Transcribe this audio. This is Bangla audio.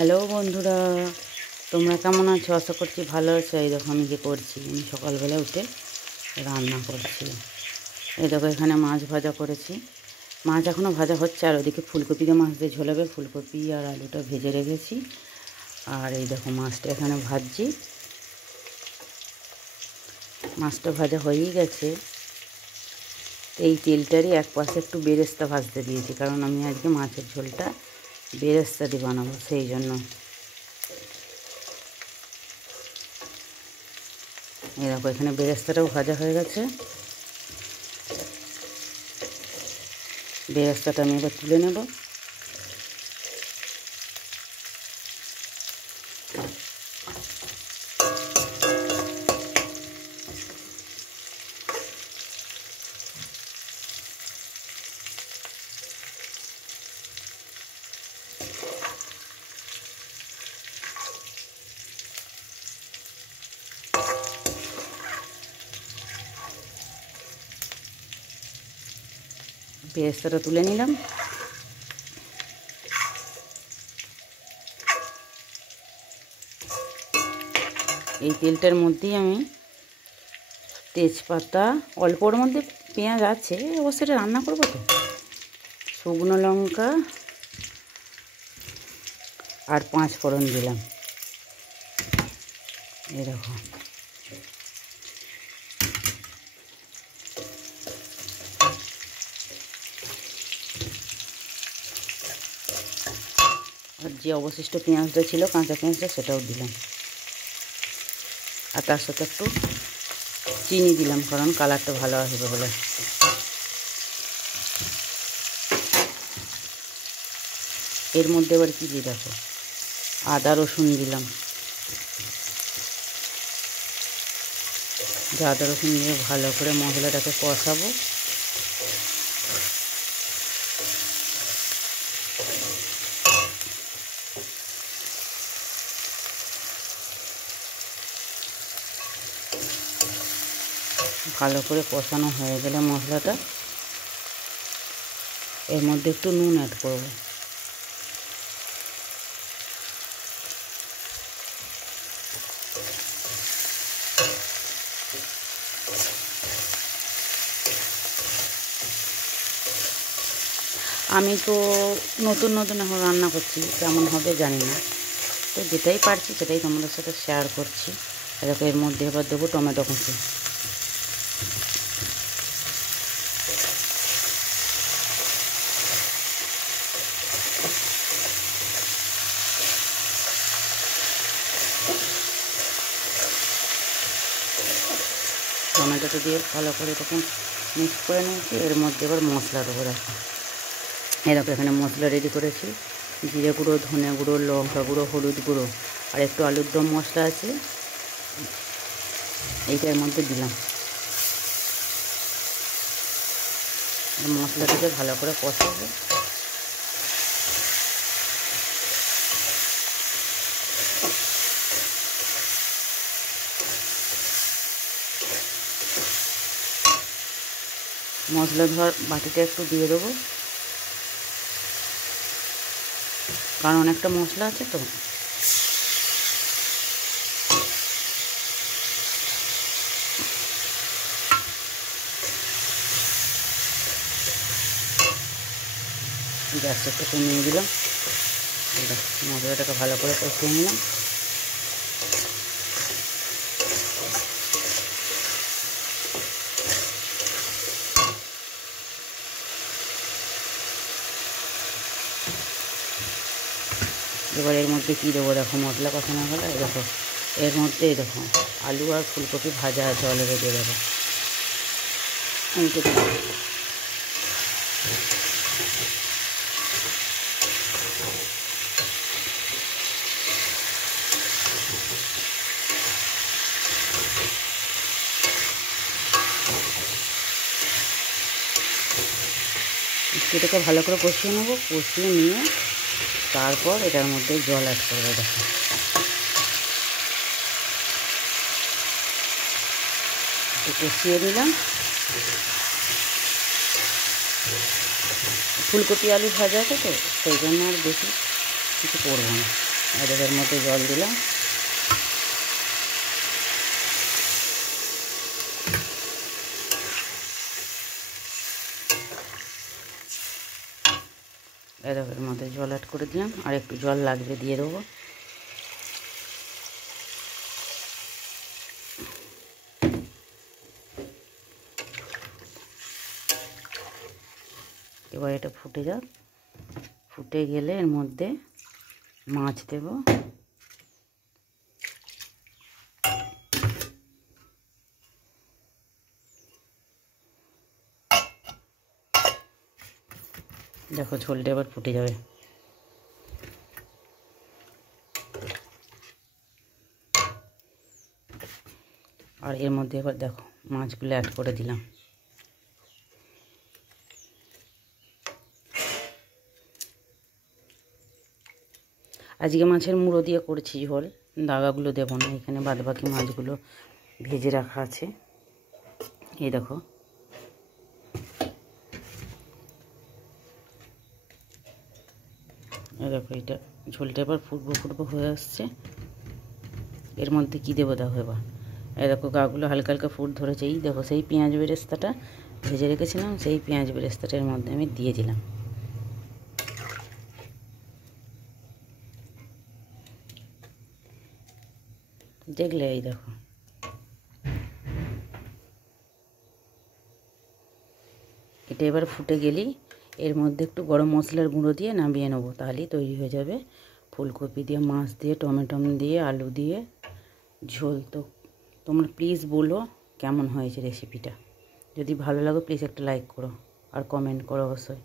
হ্যালো বন্ধুরা, তোমরা কেমন আছো? আশা করছি ভালো আছো। এই দেখো আমি কী করছি, আমি সকালবেলা উঠে রান্না করছি। এই দেখো এখানে মাছ ভাজা করেছি, মাছ এখনও ভাজা হচ্ছে। আর ওদিকে ফুলকপি দিয়ে মাছ দিয়ে ঝোলাবে, ফুলকপি আর আলুটা ভেজে রেখেছি। আর এই দেখো মাছটা এখানে ভাজছি, মাছটা ভাজা হয়েই গেছে। এই তেলটারই এক পাশে একটু বেরেস্তা ভাজতে দিয়েছি, কারণ আমি আজকে মাছের ঝোলটা বেরেস্তা দিয়ে বানাবো, সেই জন্য। এই দেখো এখানে বেরেস্তাটাও ভাজা হয়ে গেছে। বেরেস্তাটা আমি এবার তুলে নেব। বেরেস্তাটা তুলে নিলাম। এই তেলটার মধ্যেই আমি তেজপাতা, অল্পর মধ্যে পেঁয়াজ আছে, অবশ্য এটা রান্না করবো তো, শুকনো লঙ্কা আর 5 ফোড়ন দিলাম। এই দেখো আর যে অবশিষ্ট পেঁয়াজটা ছিল, কাঁচা পেঁয়াজটা, সেটাও দিলাম। আর তার সাথে একটু চিনি দিলাম, কারণ কালারটা ভালো আসবে বলে। এর মধ্যে এবার কী দিয়ে দেখো, আদা রসুন দিলাম। আদা রসুন দিয়ে ভালো করে মশলাটাকে কষাবো। ভালো করে কষানো হয়ে গেলে মশলাটা, এর মধ্যে একটু নুন অ্যাড করব। আমি তো নতুন নতুন এখন রান্না করছি, কেমন হবে জানি না, তো যেটাই পারছি সেটাই তোমাদের সাথে শেয়ার করছি। দেখো এর মধ্যে এবার দেবো টমেটো কুচি। টমেটোটা দিয়ে ভালো করে তখন মিক্স করে নিয়েছি। এর মধ্যে এবার মশলা দেবো। দেখো এরকম এখানে মশলা রেডি করেছি, জিরে গুঁড়ো, ধনে গুঁড়ো, লঙ্কা গুঁড়ো, হলুদ গুঁড়ো আর একটু আলুর দম মশলা আছে, এইটার মধ্যে দিলাম। মশলাটাকে ভালো করে কষাবো। মশলা ধর বাটিটা একটু দিয়ে দেবো, কারণ অনেকটা মশলা আছে তো। গ্যাসটা একটু কমিয়ে দিলাম। মশলাটাকে ভালো করে কষিয়ে নিলাম। এবার এর মধ্যে কী দেবো, দেখো মশলা কষানো হলো। দেখো এর মধ্যে দেখো আলু আর ফুলকপি ভাজা আছে অলরেডি। দেখো এইটা এটাকে ভালো করে কষিয়ে নেবো। কষিয়ে নিয়ে তারপর এটার মধ্যে জল অ্যাড করবো। দেখো কষিয়ে দিলাম। ফুলকপি আলু ভাজা আছে তো, সেই জন্য আর বেশি কিছু করবো না। আর এর মধ্যে জল দিলাম। এর মধ্যে জল অ্যাড করে দিলাম, আর একটু জল লাগবে দিয়ে দেবো। এবার এটা ফুটে যাক, ফুটে গেলে এর মধ্যে মাছ দেব। দেখো ঝোলটা এবার ফুটে যাবে। আর এর মধ্যে এবার দেখো মাছগুলো অ্যাড করে দিলাম। আজকে মাছের মুড়ো দিয়ে করছি ঝোল, দাগাগুলো দেবো না, এখানে বাদবাকি মাছগুলো ভেজে রাখা আছে। এই দেখো এটা ঝোলটা এবার ফুটবো হয়ে আসছে। এর মধ্যে কি দেবো দেখো এবার, এই দেখো গাগুলো হালকা হালকা ফুট ধরেছে। এই দেখো সেই পেঁয়াজ বেরেস্তাটা ভেজে রেখেছিলাম, সেই পেঁয়াজ বেরেস্তাটা এর মধ্যে আমি দিয়ে দিলাম। দেখলে এই দেখো এটা এবার ফুটে গেলেই এর মধ্যে একটু গরম মশলার গুঁড়ো দিয়ে নামিয়ে নেবো, তাহলেই তৈরি হয়ে যাবে ফুলকপি দিয়ে, মাছ দিয়ে, টমেটো দিয়ে, আলু দিয়ে ঝোল। তো তোমরা প্লিজ বলো কেমন হয়েছে রেসিপিটা। যদি ভালো লাগে প্লিজ একটা লাইক করো আর কমেন্ট করো অবশ্যই।